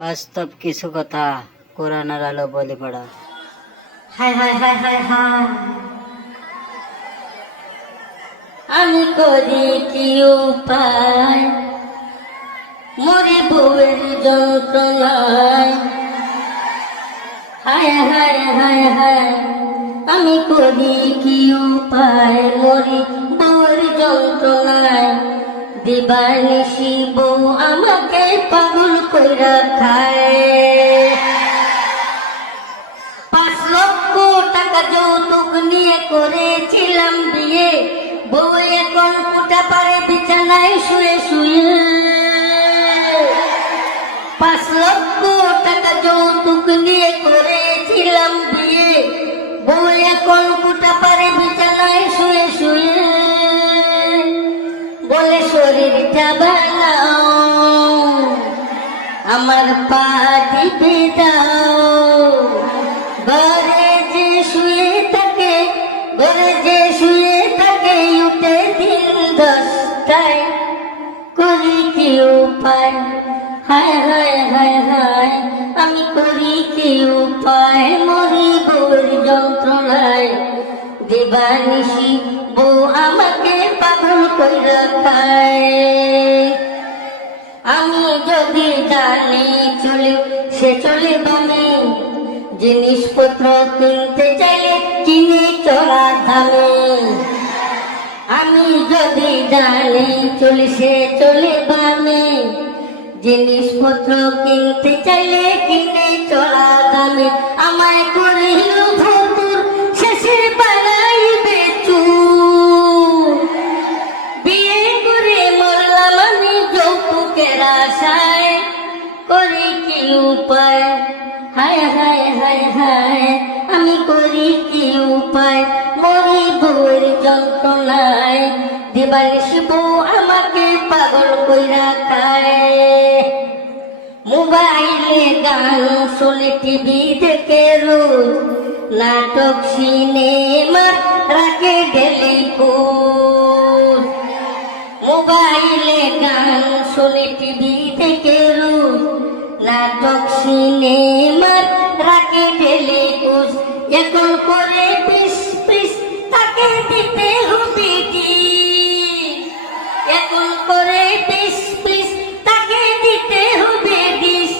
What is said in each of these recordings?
বাস্তব কিছু কথা কোরআনের আলো বলে পড়া। হায় হায় হায় হায় হায়, আমি করি কি উপায়, মরে বউয়ের যন্ত্রণায়। হায় হায় হায় হায়, আমি করি কি উপায়, মরে বউয়ের যন্ত্রণায়। দিবানিশি বউ আমাকে পাগল কইরা খায়। 5 লক্ষ টাকা যৌতুক নিয়ে করেছিলাম বিয়ে, বউ এখন কুটা পারে বিছানায় শুয়ে শুয়ে। 5 লক্ষ টাকা যৌতুক নিয়ে করেছিলাম বিয়ে, বউ এখন কুটা পারে বিছানায় শুয়ে শুয়ে। বলে শরীরটা বানাও, আমার পা টিপে দাও। ঘরে যে শুয়ে থাকে, ঘরে যে শুয়ে থাকে, উঠে দিন 10টায়। করি কি উপায়, হায় হায় হায় হায়, আমি করি কি উপায়, মরি বউর যন্ত্রণায়। দিবানিশি বউ আমাকে পাগল কইরা খায়। আমি যদি জানি চলে সে চলে বামে, জিনিসপত্র কিনতে চাইলে কিনে চড়া দামে। আমি যদি জানি চলে সে চলে বামে, জিনিসপত্র কিনতে চাইলে কিনে চড়া দামে। আমায় করিল ভতুর, শেষে বানাইবে চুর। বিয়ে করে মরলাম আমি যৌতুকের আশায়। করি কি উপায়, হায় হায় হায় হায়, আমি করি কি উপায়, মরি বউয়ের যন্ত্রণায়। দিবানিশি বউ আমাকে পাগল কইরা খায়। মোবাইলে গান শুনে, টিভি দেখে রোজ, নাটক সিনেমা রাখে টেলিফোন। মোবাইলে গান শুনে, টিভি দেখে রোজ, নাটক সিনেমা রাখে টেলিফোন। এখন করে পিস পিস তাকে দিতে হবে কি, এখন করে পিস পিস তাকে দিতে হবে ডিস।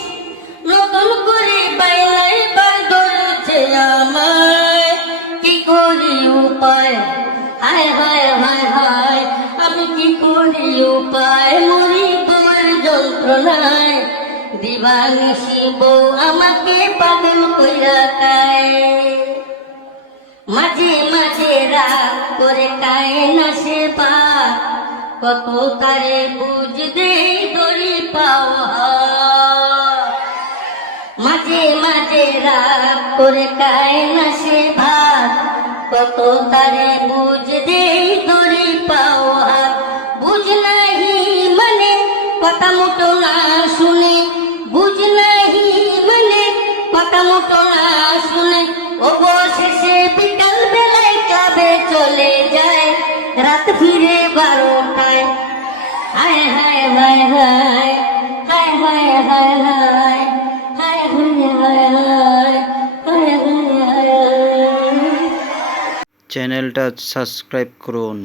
নতুন করে বাইলাই বার ধরেছে আমায়, কি করি উপায়, হায় হায় হায় হায়, আমি কি করি উপায়, মরি বউয়ের যন্ত্রণায়। দিবানিশি বউ আমাকে পাগল কইরা খায়। মাঝে মাঝে রাগ করে খায় না সে ভাত, কত তারে বুঝ দেই দড়ি পাওয়া। মাঝে মাঝে রাগ করে খায় না সে ভাত, কত তারে বুঝ দেই দড়ি পাওয়া। বুঝ নাহি মানে কথা মতো না শুনে, বুঝ নাহি মানে কথা মতো না শুনে। অবশেষে বিকাল বেলায় ক্লাবে চলে যায়, রাত ফিরে 12টায়। হায় হায় হায় হায়, হায় হায় হায় হায়, হায় হায় হায় হায়, হায় হায় হায়। চ্যানেলটা সাবস্ক্রাইব করুন।